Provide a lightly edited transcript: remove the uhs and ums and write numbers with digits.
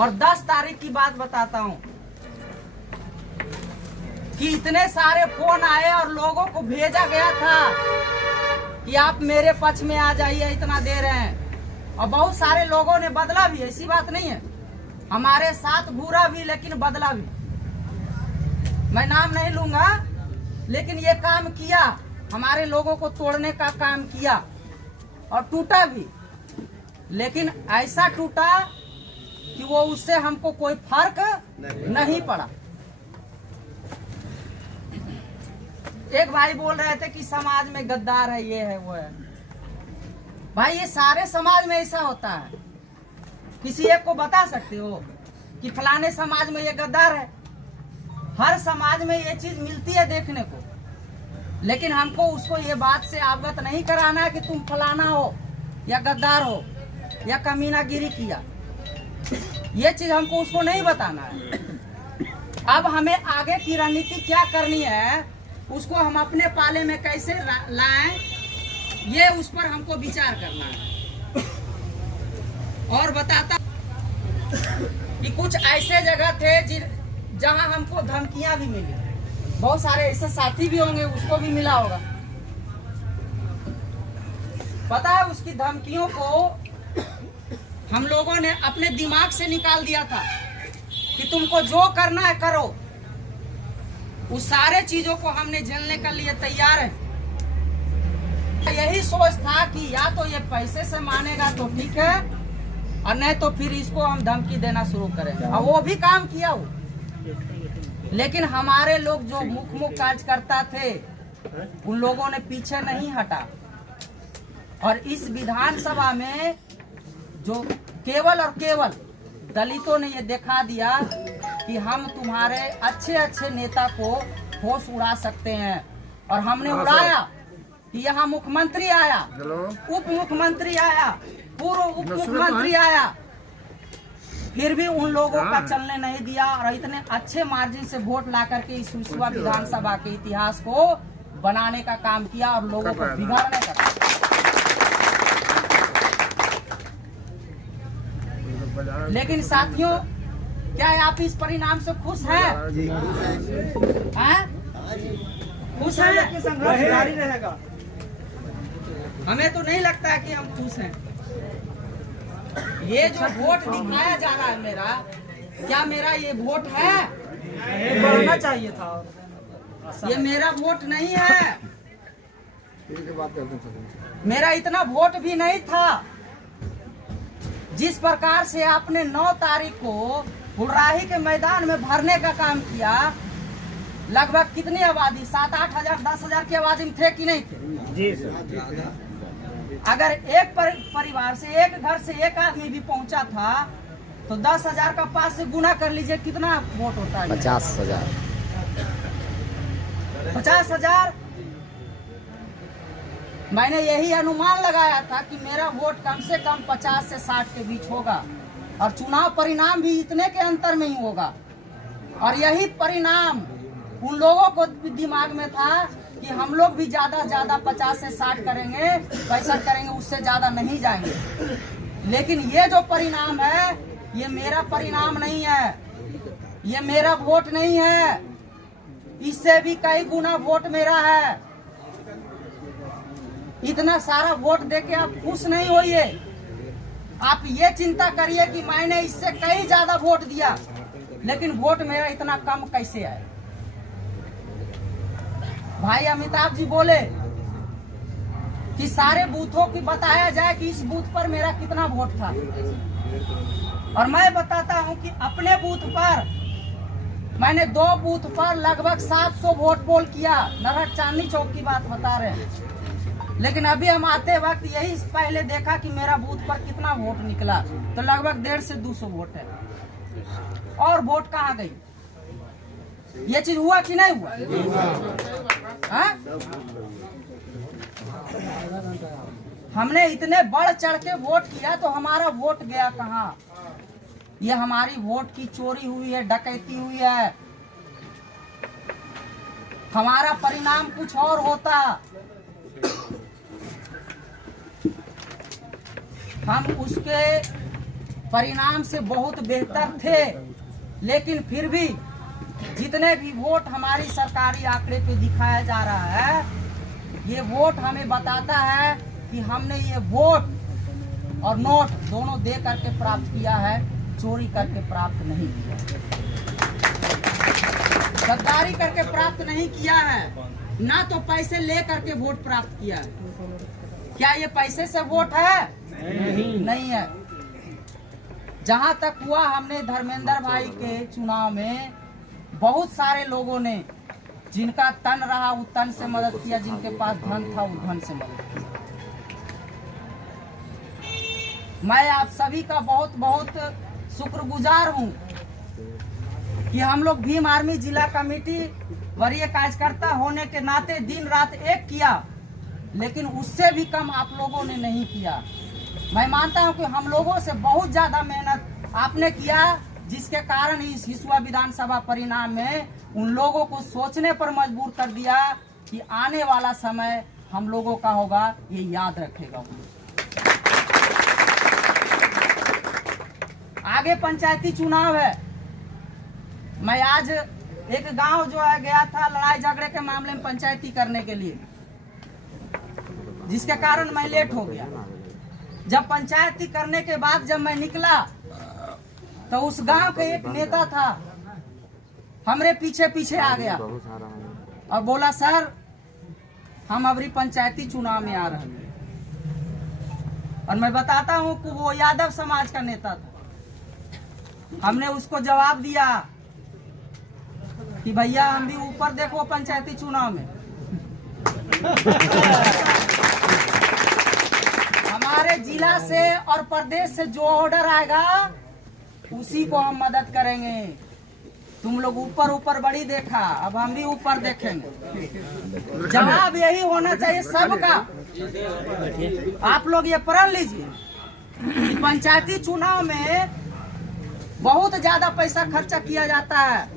और 10 तारीख की बात बताता हूँ कि इतने सारे फोन आए और लोगों को भेजा गया था कि आप मेरे पक्ष में आ जाइए, इतना दे रहे हैं। और बहुत सारे लोगों ने बदला भी, ऐसी बात नहीं है, हमारे साथ घूरा भी लेकिन बदला भी। मैं नाम नहीं लूंगा, लेकिन ये काम किया, हमारे लोगों को तोड़ने का काम किया और टूटा भी, लेकिन ऐसा टूटा कि वो उससे हमको कोई फर्क नहीं पड़ा। एक भाई बोल रहे थे कि समाज में गद्दार है, ये है वो है। भाई ये सारे समाज में ऐसा होता है, किसी एक को बता सकते हो कि फलाने समाज में ये गद्दार है? हर समाज में ये चीज मिलती है देखने को, लेकिन हमको उसको ये बात से अवगत नहीं कराना है कि तुम फलाना हो या गद्दार हो या कमीनागिरी किया। ये चीज हमको उसको नहीं बताना है। अब हमें आगे की रणनीति क्या करनी है, उसको हम अपने पाले में कैसे लाएं, ये उस पर हमको विचार करना है। और बताता कि कुछ ऐसे जगह थे जहां हमको धमकियां भी मिली, बहुत सारे ऐसे साथी भी होंगे, उसको भी मिला होगा। पता है, उसकी धमकियों को हम लोगों ने अपने दिमाग से निकाल दिया था कि तुमको जो करना है करो। उस सारे चीजों को हमने झेलने के लिए तैयार है। यही सोच था कि या तो ये पैसे से मानेगा तो ठीक है, और नहीं तो फिर इसको हम धमकी देना शुरू करेंगे। और वो भी काम किया वो, लेकिन हमारे लोग जो मुख्य कार्यकर्ता थे उन लोगों ने पीछे नहीं हटा। और इस विधानसभा में जो केवल और केवल दलितों ने ये दिखा दिया कि हम तुम्हारे अच्छे अच्छे नेता को होश उड़ा सकते हैं। और हमने उड़ाया कि यहाँ मुख्यमंत्री आया, उप मुख्यमंत्री आया, पूर्व उप मुख्यमंत्री आया, फिर भी उन लोगों का चलने नहीं दिया। और इतने अच्छे मार्जिन से वोट ला करके इस विधानसभा के इतिहास को बनाने का काम किया और लोगों को बिगाड़ने का काम। लेकिन साथियों, क्या आप इस परिणाम से खुश हैं? खुश हैं? संघर्ष जारी रहेगा। हमें तो नहीं लगता है कि हम खुश हैं। ये जो वोट दिखाया जा रहा है मेरा, क्या मेरा ये वोट है? बढ़ना चाहिए था। ये मेरा वोट नहीं है, मेरा इतना वोट भी नहीं था। जिस प्रकार से आपने 9 तारीख को हुर्राही के मैदान में भरने का काम किया, लगभग कितनी आबादी, 7-8 हजार 10 हजार की आबादी में थे कि नहीं थे? जी सर। अगर एक परिवार से, एक घर से एक आदमी भी पहुंचा था तो 10,000 का 5 से गुना कर लीजिए, कितना वोट होता है? 50,000। 50,000। मैंने यही अनुमान लगाया था कि मेरा वोट कम से कम 50 से 60 के बीच होगा, और चुनाव परिणाम भी इतने के अंतर में ही होगा। और यही परिणाम उन लोगों को दिमाग में था कि हम लोग भी ज्यादा 50 से 60 करेंगे, 65 करेंगे, उससे ज्यादा नहीं जाएंगे। लेकिन ये जो परिणाम है, ये मेरा परिणाम नहीं है, ये मेरा वोट नहीं है, इससे भी कई गुना वोट मेरा है। इतना सारा वोट देके आप खुश नहीं होइए। आप ये चिंता करिए कि मैंने इससे कई ज्यादा वोट दिया, लेकिन वोट मेरा इतना कम कैसे आया। भाई अमिताभ जी बोले कि सारे बूथों की बताया जाए कि इस बूथ पर मेरा कितना वोट था, और मैं बताता हूं कि अपने बूथ पर मैंने 2 बूथ पर लगभग 700 वोट पोल किया। नरहट चांदनी चौक की बात बता रहे हैं। लेकिन अभी हम आते वक्त यही पहले देखा कि मेरा बूथ पर कितना वोट निकला, तो लगभग 150 से 200 वोट है। और वोट कहाँ गई? ये चीज हुआ कि नहीं हुआ? हमने इतने बढ़ चढ़ के वोट किया, तो हमारा वोट गया कहाँ? ये हमारी वोट की चोरी हुई है, डकैती हुई है। हमारा परिणाम कुछ और होता। हम उसके परिणाम से बहुत बेहतर थे, लेकिन फिर भी जितने भी वोट हमारी सरकारी आंकड़े पे दिखाया जा रहा है, ये वोट हमें बताता है कि हमने ये वोट और नोट दोनों दे करके प्राप्त किया है, चोरी करके प्राप्त नहीं किया, गद्दारी करके प्राप्त नहीं किया है, ना तो पैसे ले करके वोट प्राप्त किया है। क्या ये पैसे से वोट है? नहीं है। जहां तक हुआ, हमने धर्मेंद्र भाई के चुनाव में बहुत सारे लोगों ने, जिनका तन रहा वो तन से मदद किया, जिनके पास धन था वो धन से मदद किया। मैं आप सभी का बहुत बहुत शुक्रगुजार हूं कि हम लोग भीम आर्मी जिला कमेटी वरीय कार्यकर्ता होने के नाते दिन रात एक किया, लेकिन उससे भी कम आप लोगों ने नहीं किया। मैं मानता हूं कि हम लोगों से बहुत ज्यादा मेहनत आपने किया, जिसके कारण इस हिसुआ विधानसभा परिणाम में उन लोगों को सोचने पर मजबूर कर दिया कि आने वाला समय हम लोगों का होगा, ये याद रखेगा। आगे पंचायती चुनाव है। मैं आज एक गांव जो है गया था लड़ाई झगड़े के मामले में पंचायती करने के लिए, जिसके कारण मैं लेट हो गया। जब पंचायती करने के बाद जब मैं निकला तो उस गांव के एक नेता था, हमरे पीछे पीछे आ गया और बोला, सर हम अबरी पंचायती चुनाव में आ रहे हैं। और मैं बताता हूं कि वो यादव समाज का नेता था। हमने उसको जवाब दिया कि भैया हम भी ऊपर देखो पंचायती चुनाव में हमारे जिला से और प्रदेश से जो ऑर्डर आएगा उसी को हम मदद करेंगे। तुम लोग ऊपर ऊपर बड़ी देखा, अब हम भी ऊपर देखेंगे। जवाब यही होना चाहिए सबका। आप लोग ये पढ़ लीजिए, पंचायती चुनाव में बहुत ज्यादा पैसा खर्चा किया जाता है।